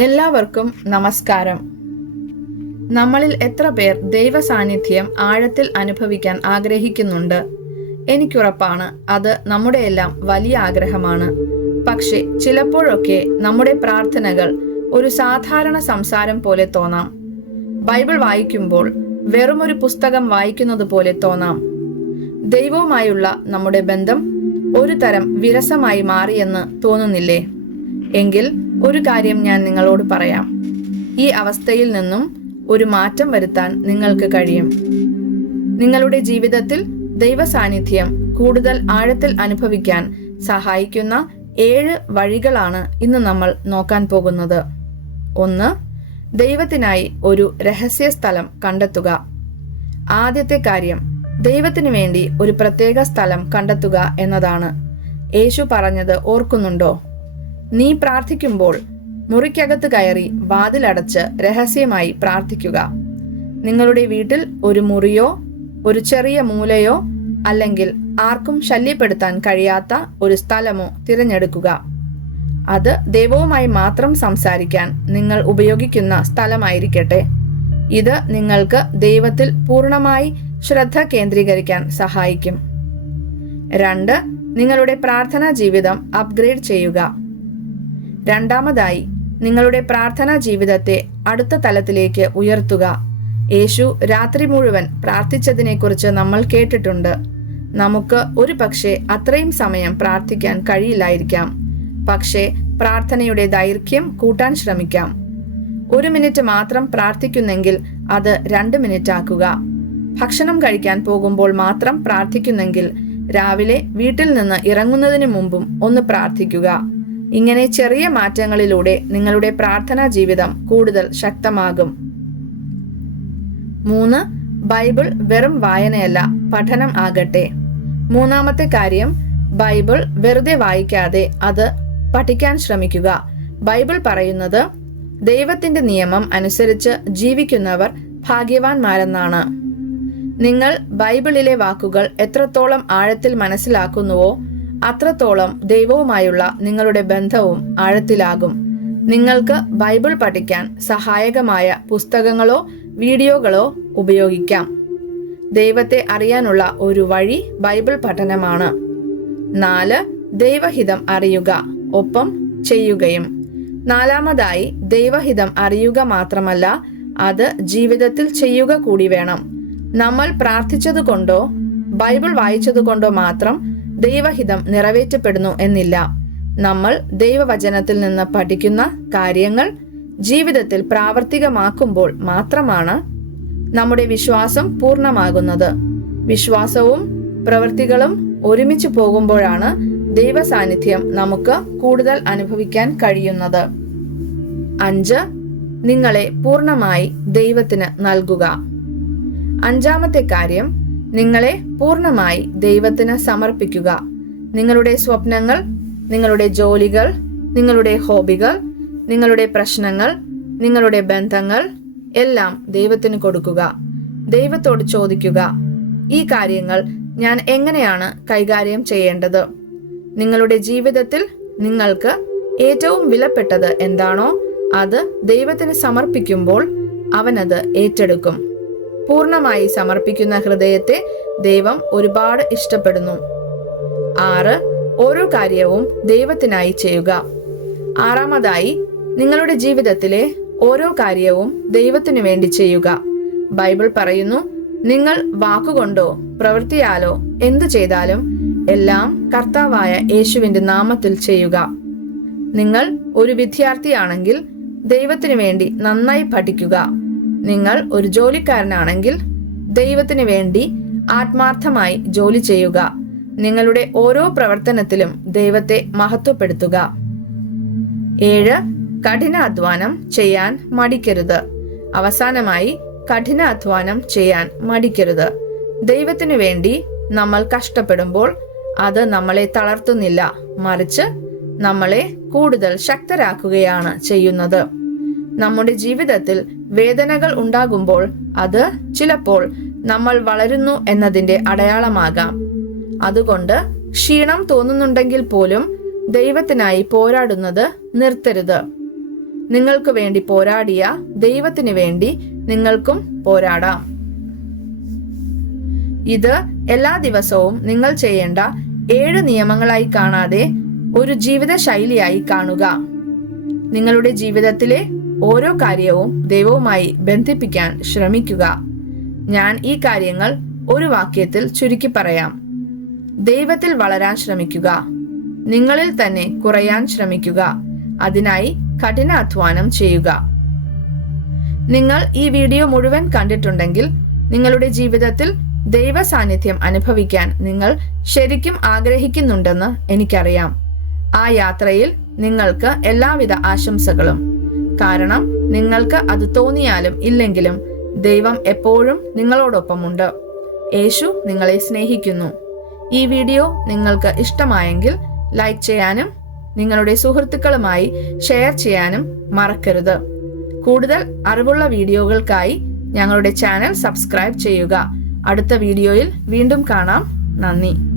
എല്ലാവർക്കും നമസ്കാരം. നമ്മളിൽ എത്ര പേർ ദൈവ സാന്നിധ്യം ആഴത്തിൽ അനുഭവിക്കാൻ ആഗ്രഹിക്കുന്നുണ്ട്? എനിക്കുറപ്പാണ് അത് നമ്മുടെയെല്ലാം വലിയ ആഗ്രഹമാണ്. പക്ഷേ ചിലപ്പോഴൊക്കെ നമ്മുടെ പ്രാർത്ഥനകൾ ഒരു സാധാരണ സംസാരം പോലെ തോന്നാം. ബൈബിൾ വായിക്കുമ്പോൾ വെറുമൊരു പുസ്തകം വായിക്കുന്നത് പോലെ തോന്നാം. ദൈവവുമായുള്ള നമ്മുടെ ബന്ധം ഒരു തരം വിരസമായി മാറിയെന്ന് തോന്നുന്നില്ലേ? എങ്കിൽ ഒരു കാര്യം ഞാൻ നിങ്ങളോട് പറയാം. ഈ അവസ്ഥയിൽ നിന്നും ഒരു മാറ്റം വരുത്താൻ നിങ്ങൾക്ക് കഴിയും. നിങ്ങളുടെ ജീവിതത്തിൽ ദൈവ സാന്നിധ്യം കൂടുതൽ ആഴത്തിൽ അനുഭവിക്കാൻ സഹായിക്കുന്ന ഏഴ് വഴികളാണ് ഇന്ന് നമ്മൾ നോക്കാൻ പോകുന്നത്. ഒന്ന് ദൈവത്തിനായി ഒരു രഹസ്യ സ്ഥലം കണ്ടെത്തുക. ആദ്യത്തെ കാര്യം ദൈവത്തിനു വേണ്ടി ഒരു പ്രത്യേക സ്ഥലം കണ്ടെത്തുക എന്നതാണ്. യേശു പറഞ്ഞത് ഓർക്കുന്നുണ്ടോ? നീ പ്രാർത്ഥിക്കുമ്പോൾ മുറിക്കകത്ത് കയറി വാതിലടച്ച് രഹസ്യമായി പ്രാർത്ഥിക്കുക. നിങ്ങളുടെ വീട്ടിൽ ഒരു മുറിയോ ഒരു ചെറിയ മൂലയോ അല്ലെങ്കിൽ ആർക്കും ശല്യപ്പെടുത്താൻ കഴിയാത്ത ഒരു സ്ഥലമോ തിരഞ്ഞെടുക്കുക. അത് ദൈവവുമായി മാത്രം സംസാരിക്കാൻ നിങ്ങൾ ഉപയോഗിക്കുന്ന സ്ഥലമായിരിക്കട്ടെ. ഇത് നിങ്ങൾക്ക് ദൈവത്തിൽ പൂർണമായി ശ്രദ്ധ കേന്ദ്രീകരിക്കാൻ സഹായിക്കും. രണ്ട് നിങ്ങളുടെ പ്രാർത്ഥനാ ജീവിതം അപ്ഗ്രേഡ് ചെയ്യുക. രണ്ടാമതായി നിങ്ങളുടെ പ്രാർത്ഥനാ ജീവിതത്തെ അടുത്ത തലത്തിലേക്ക് ഉയർത്തുക. യേശു രാത്രി മുഴുവൻ പ്രാർത്ഥിച്ചതിനെക്കുറിച്ച് നമ്മൾ കേട്ടിട്ടുണ്ട്. നമുക്ക് ഒരു പക്ഷേ അത്രയും സമയം പ്രാർത്ഥിക്കാൻ കഴിയില്ലായിരിക്കാം. പക്ഷേ പ്രാർത്ഥനയുടെ ദൈർഘ്യം കൂട്ടാൻ ശ്രമിക്കാം. ഒരു മിനിറ്റ് മാത്രം പ്രാർത്ഥിക്കുന്നെങ്കിൽ അത് രണ്ട് മിനിറ്റ് ആക്കുക ഭക്ഷണം കഴിക്കാൻ പോകുമ്പോൾ മാത്രം പ്രാർത്ഥിക്കുന്നെങ്കിൽ രാവിലെ വീട്ടിൽ നിന്ന് ഇറങ്ങുന്നതിന് മുമ്പും ഒന്ന് പ്രാർത്ഥിക്കുക. ഇങ്ങനെ ചെറിയ മാറ്റങ്ങളിലൂടെ നിങ്ങളുടെ പ്രാർത്ഥനാ ജീവിതം കൂടുതൽ ശക്തമാകും. മൂന്ന് ബൈബിൾ വെറും വായനയല്ല പഠനം ആകട്ടെ. മൂന്നാമത്തെ കാര്യം ബൈബിൾ വെറുതെ വായിക്കാതെ അത് പഠിക്കാൻ ശ്രമിക്കുക. ബൈബിൾ പറയുന്നത് ദൈവത്തിന്റെ നിയമം അനുസരിച്ച് ജീവിക്കുന്നവർ ഭാഗ്യവാന്മാരെന്നാണ്. നിങ്ങൾ ബൈബിളിലെ വാക്കുകൾ എത്രത്തോളം ആഴത്തിൽ മനസ്സിലാക്കുന്നുവോ അത്രത്തോളം ദൈവവുമായുള്ള നിങ്ങളുടെ ബന്ധവും ആഴത്തിലാകും. നിങ്ങൾക്ക് ബൈബിൾ പഠിക്കാൻ സഹായകമായ പുസ്തകങ്ങളോ വീഡിയോകളോ ഉപയോഗിക്കാം. ദൈവത്തെ അറിയാനുള്ള ഒരു വഴി ബൈബിൾ പഠനമാണ്. നാല് ദൈവഹിതം അറിയുക ഒപ്പം ചെയ്യുകയും. നാലാമതായി ദൈവഹിതം അറിയുക മാത്രമല്ല അത് ജീവിതത്തിൽ ചെയ്യുക കൂടി വേണം. നമ്മൾ പ്രാർത്ഥിച്ചതുകൊണ്ടോ ബൈബിൾ വായിച്ചതുകൊണ്ടോ മാത്രം ദൈവഹിതം നിറവേറ്റപ്പെടുന്നു എന്നില്ല. നമ്മൾ ദൈവവചനത്തിൽ നിന്ന് പഠിക്കുന്ന കാര്യങ്ങൾ ജീവിതത്തിൽ പ്രാവർത്തികമാക്കുമ്പോൾ മാത്രമാണ് നമ്മുടെ വിശ്വാസം പൂർണമാകുന്നത്. വിശ്വാസവും പ്രവൃത്തികളും ഒരുമിച്ച് പോകുമ്പോഴാണ് ദൈവ സാന്നിധ്യം നമുക്ക് കൂടുതൽ അനുഭവിക്കാൻ കഴിയുന്നത്. അഞ്ച് നിങ്ങളെ പൂർണമായി ദൈവത്തിന് നൽകുക. അഞ്ചാമത്തെ കാര്യം നിങ്ങളെ പൂർണമായി ദൈവത്തിന് സമർപ്പിക്കുക. നിങ്ങളുടെ സ്വപ്നങ്ങൾ നിങ്ങളുടെ ജോലികൾ നിങ്ങളുടെ ഹോബികൾ നിങ്ങളുടെ പ്രശ്നങ്ങൾ നിങ്ങളുടെ ബന്ധങ്ങൾ എല്ലാം ദൈവത്തിന് കൊടുക്കുക. ദൈവത്തോട് ചോദിക്കുക ഈ കാര്യങ്ങൾ ഞാൻ എങ്ങനെയാണ് കൈകാര്യം ചെയ്യേണ്ടത്? നിങ്ങളുടെ ജീവിതത്തിൽ നിങ്ങൾക്ക് ഏറ്റവും വിലപ്പെട്ടത് എന്താണോ അത് ദൈവത്തിന് സമർപ്പിക്കുമ്പോൾ അവനത് ഏറ്റെടുക്കും. പൂർണമായി സമർപ്പിക്കുന്ന ഹൃദയത്തെ ദൈവം ഒരുപാട് ഇഷ്ടപ്പെടുന്നു. ആറ് ഓരോ കാര്യവും ദൈവത്തിനായി ചെയ്യുക. ആറാമതായി നിങ്ങളുടെ ജീവിതത്തിലെ ഓരോ കാര്യവും ദൈവത്തിനു വേണ്ടി ചെയ്യുക. ബൈബിൾ പറയുന്നു നിങ്ങൾ വാക്കുകൊണ്ടോ പ്രവൃത്തിയാലോ എന്തു ചെയ്താലും എല്ലാം കർത്താവായ യേശുവിന്റെ നാമത്തിൽ ചെയ്യുക. നിങ്ങൾ ഒരു വിദ്യാർത്ഥിയാണെങ്കിൽ ദൈവത്തിനു വേണ്ടി നന്നായി പഠിക്കുക. നിങ്ങൾ ഒരു ജോലിക്കാരനാണെങ്കിൽ ദൈവത്തിന് വേണ്ടി ആത്മാർത്ഥമായി ജോലി ചെയ്യുക. നിങ്ങളുടെ ഓരോ പ്രവർത്തനത്തിലും ദൈവത്തെ മഹത്വപ്പെടുത്തുക. ഏഴ് കഠിനാധ്വാനം ചെയ്യാൻ മടിക്കരുത്. അവസാനമായി കഠിനാധ്വാനം ചെയ്യാൻ മടിക്കരുത്. ദൈവത്തിനു വേണ്ടി നമ്മൾ കഷ്ടപ്പെടുമ്പോൾ അത് നമ്മളെ തളർത്തുന്നില്ല. മറിച്ച് നമ്മളെ കൂടുതൽ ശക്തരാക്കുകയാണ് ചെയ്യുന്നത്. നമ്മുടെ ജീവിതത്തിൽ വേദനകൾ ഉണ്ടാകുമ്പോൾ അത് ചിലപ്പോൾ നമ്മൾ വളരുന്നു എന്നതിന്റെ അടയാളമാകാം. അതുകൊണ്ട് ക്ഷീണം തോന്നുന്നുണ്ടെങ്കിൽ പോലും ദൈവത്തിനായി പോരാടുന്നത് നിർത്തരുത്. നിങ്ങൾക്ക് വേണ്ടി പോരാടിയ ദൈവത്തിന് വേണ്ടി നിങ്ങൾക്കും പോരാടാം. ഇത് എല്ലാ ദിവസവും നിങ്ങൾ ചെയ്യേണ്ട ഏഴ് നിയമങ്ങളായി കാണാതെ ഒരു ജീവിത ശൈലിയായി കാണുക. നിങ്ങളുടെ ജീവിതത്തിലെ ഓരോ കാര്യവും ദൈവവുമായി ബന്ധിപ്പിക്കാൻ ശ്രമിക്കുക. ഞാൻ ഈ കാര്യങ്ങൾ ഒരു വാക്യത്തിൽ ചുരുക്കി പറയാം. ദൈവത്തിൽ വളരാൻ ശ്രമിക്കുക. നിങ്ങളിൽ തന്നെ കുറയാൻ ശ്രമിക്കുക. അതിനായി കഠിനാധ്വാനം ചെയ്യുക. നിങ്ങൾ ഈ വീഡിയോ മുഴുവൻ കണ്ടിട്ടുണ്ടെങ്കിൽ നിങ്ങളുടെ ജീവിതത്തിൽ ദൈവ സാന്നിധ്യം അനുഭവിക്കാൻ നിങ്ങൾ ശരിക്കും ആഗ്രഹിക്കുന്നുണ്ടെന്ന് എനിക്കറിയാം. ആ യാത്രയിൽ നിങ്ങൾക്ക് എല്ലാവിധ ആശംസകളും. കാരണം നിങ്ങൾക്ക് അത് തോന്നിയാലും ഇല്ലെങ്കിലും ദൈവം എപ്പോഴും നിങ്ങളോടൊപ്പമുണ്ട്. യേശു നിങ്ങളെ സ്നേഹിക്കുന്നു. ഈ വീഡിയോ നിങ്ങൾക്ക് ഇഷ്ടമായെങ്കിൽ ലൈക്ക് ചെയ്യാനും നിങ്ങളുടെ സുഹൃത്തുക്കളുമായി ഷെയർ ചെയ്യാനും മറക്കരുത്. കൂടുതൽ അറിവുള്ള വീഡിയോകൾക്കായി ഞങ്ങളുടെ ചാനൽ സബ്സ്ക്രൈബ് ചെയ്യുക. അടുത്ത വീഡിയോയിൽ വീണ്ടും കാണാം. നന്ദി.